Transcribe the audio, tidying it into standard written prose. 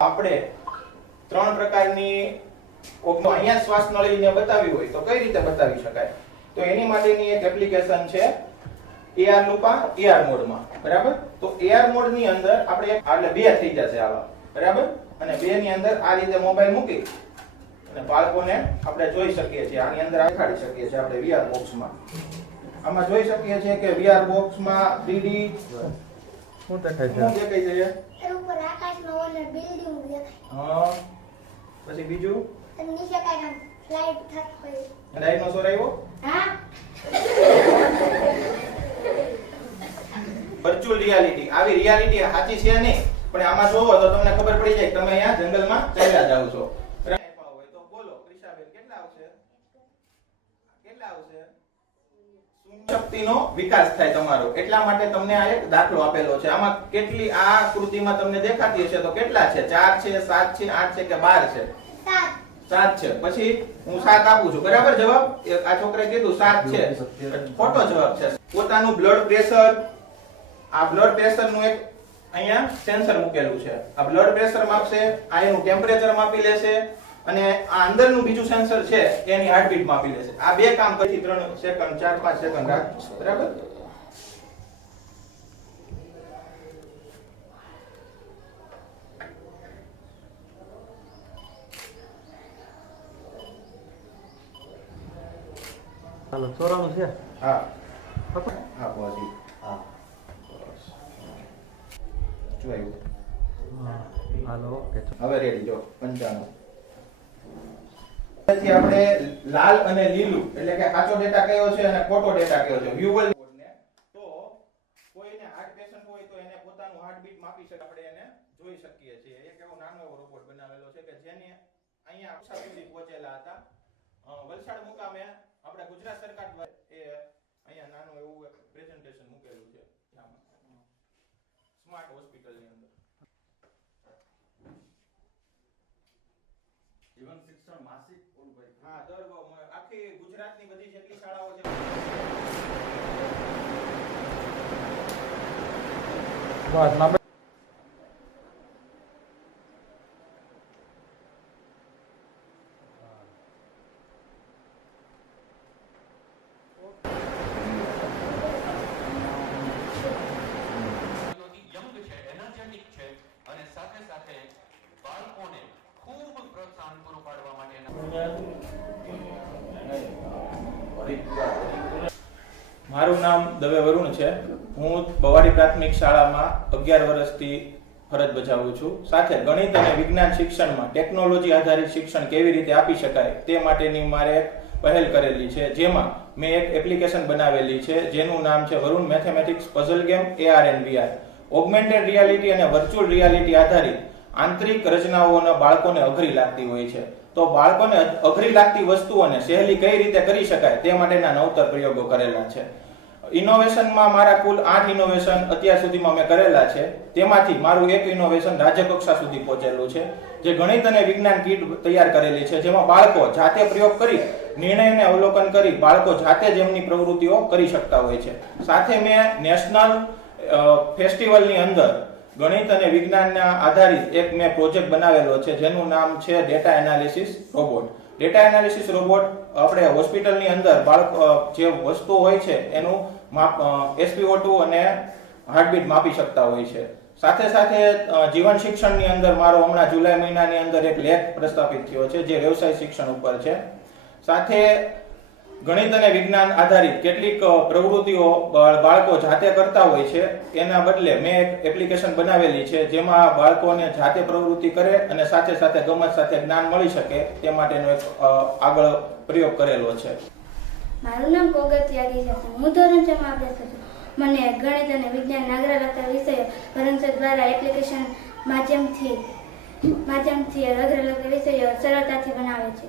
આપણે ત્રણ પ્રકારની અહીંયા શ્વાસ નળીને બતાવી હોય તો કઈ રીતે બતાવી શકાય? તો એની માટેની એક એપ્લિકેશન છે AR લુપા AR મોડમાં, બરાબર? તો AR મોડ ની અંદર આપણે એટલે બે થઈ જશે આવા, બરાબર? અને બે ની અંદર આ રીતે મોબાઈલ મૂકી અને બાળકોને આપણે જોઈ શકીએ છીએ. આની અંદર દેખાડી શકીએ છીએ આપણે VR બોક્સમાં. આમાં જોઈ શકીએ છીએ કે VR બોક્સમાં 3D શું દેખાય છે? શું દેખાય છે? એ ઉપર આકાશનો ઓલે બિલ્ડિંગ દેખાય. હા. પછી બીજું નીચે કાંઈ સ્લાઇડ થતી હોય. ડાયનોસોર આવ્યો? હા. Virtual reality. આવી રિયાલિટી સાચી છે નહીં, પણ આમાં જોવો તો તમને ખબર પડી જાય. તમે અહીંયા જંગલમાં ચાલ્યા જાવ છો. હોય તો બોલો ક્રિશાબેન, કેટલા આવશે? કેટલા આવશે? શક્તિનો વિકાસ થાય તમારો. એટલા માટે તમને આ એક દાખલો આપેલો છે. આમાં કેટલી આ આકૃતિમાં તમને દેખાતી હશે તો કેટલા છે? 4 છે, 7 છે, 8 છે કે 12 છે? 7 છે. પછી હું 7 આપું છું, બરાબર? જવાબ આ છોકરાએ કીધું 7 છે. ખોટો જવાબ છે. પોતાનું બ્લડ પ્રેશર, આ બ્લડ પ્રેશર નું એક અહીંયા સેન્સર મૂકેલું છે. આ બ્લડ પ્રેશર માપશે, આ એનું ટેમ્પરેચર માપી લેશે અને આ અંદરનું બીજું સેન્સર છે એની હાર્ટબીટ માપી લેશે. આ બે કામ પછી 3 સેકન્ડ 4-5 સેકન્ડ રાખશે, બરાબર? હાલો 94 છે. હા હા બોજી હા જોયું. Hello okay. હવે રેડી જો 95. તેથી આપણે લાલ અને લીલું એટલે કે સાચો ડેટા કયો છે અને ખોટો ડેટા કયો છે વ્યુઅલ ને. તો કોઈને હાર્ટ પેશન્ટ હોય તો એને પોતાનું હાર્ટબીટ માપી શકે, આપણે એને જોઈ શકીએ છીએ. એક એવો નાનો એવો રોબોટ બનાવેલો છે કે જેને અહીંયા અક્ષર સુધી પહોંચેલા હતા. વલસાડ મુકામે આપણે ગુજરાત સરકાર દ્વારા એ અહીંયા નાનું એવું પ્રેઝન્ટેશન મૂકેલું છે સ્માર્ટ હોસ્પિટલની અંદર. જીવન શિક્ષણ માસિક ઓલું હા, આખી ગુજરાતની બધી જેટલી શાળાઓ છે બસ મારું નામ દવે વરુણ છે. હું બવાડી પ્રાથમિક શાળામાં 11 વર્ષથી ફરજ બજાવું છું. સાથે ગણિત અને વિજ્ઞાન શિક્ષણમાં ટેકનોલોજી આધારિત શિક્ષણ કેવી રીતે આપી શકાય તે માટેની મારે એક પહેલ કરેલી છે, જેમાં મેં એક એપ્લિકેશન બનાવેલી છે જેનું નામ છે Varun mathematics puzzle game AR and VR. Augmented reality અને વર્ચ્યુઅલ રિયાલિટી આધારિત આંતરિક રચનાઓને બાળકોને અઘરી લાગતી હોય છે. તો બાળકોને અઘરી લાગતી વસ્તુઓને સહેલી કઈ રીતે કરી શકાય તે માટેના નવતર પ્રયોગો કરેલા છે. ઇનોવેશનમાં મારા કુલ 8 ઇનોવેશન અત્યાર સુધીમાં મેં કરેલા છે. તેમાંથી મારું એક ઇનોવેશન રાજ્ય કક્ષા સુધી પહોંચેલું છે, જે ગણિત અને વિજ્ઞાન કીટ તૈયાર કરેલી છે, જેમાં બાળકો જાતે પ્રયોગ કરી નિર્ણયને અવલોકન કરી બાળકો જાતે જ એમની પ્રવૃત્તિઓ કરી શકતા હોય છે. સાથે મેં નેશનલ ફેસ્ટિવલની અંદર ગણિત અને વિજ્ઞાનના આધારિત એક મેં પ્રોજેક્ટ બનાવેલો છે જેનું નામ છે data analysis robot. Data analysis robot આપણે હોસ્પિટલની અંદર જે વસ્તુ હોય છે એનું SpO2 અને હાર્ટબીટ માપી શકતા હોય છે. સાથે સાથે જીવન શિક્ષણની અંદર મારો હમણાં જુલાઈ મહિનાની અંદર એક લેખ પ્રસ્થાપિત થયો છે જે વ્યવસાય શિક્ષણ ઉપર છે. સાથે ગણિત અને વિજ્ઞાન આધારિત કેટલીક પ્રવૃત્તિઓ બાળકો જાતે કરતા હોય છે, એના બદલે મેં એક એપ્લિકેશન બનાવેલી છે જેમાં બાળકોને જાતે પ્રવૃત્તિ કરે અને સાથે સાથે ગમત સાથે જ્ઞાન મળી શકે તે માટેનો એક આગળ પ્રયોગ કરેલો છે. મારું નામ કોગતિયારી છે. હું ધોરણ 6 માં અભ્યાસ કરું છું. મને ગણિત અને વિજ્ઞાન નાગરા લગતા વિષયો ભરમસર દ્વારા એપ્લિકેશન માધ્યમથી અઘરા લગતા વિષયો સરળતાથી બનાવે છે.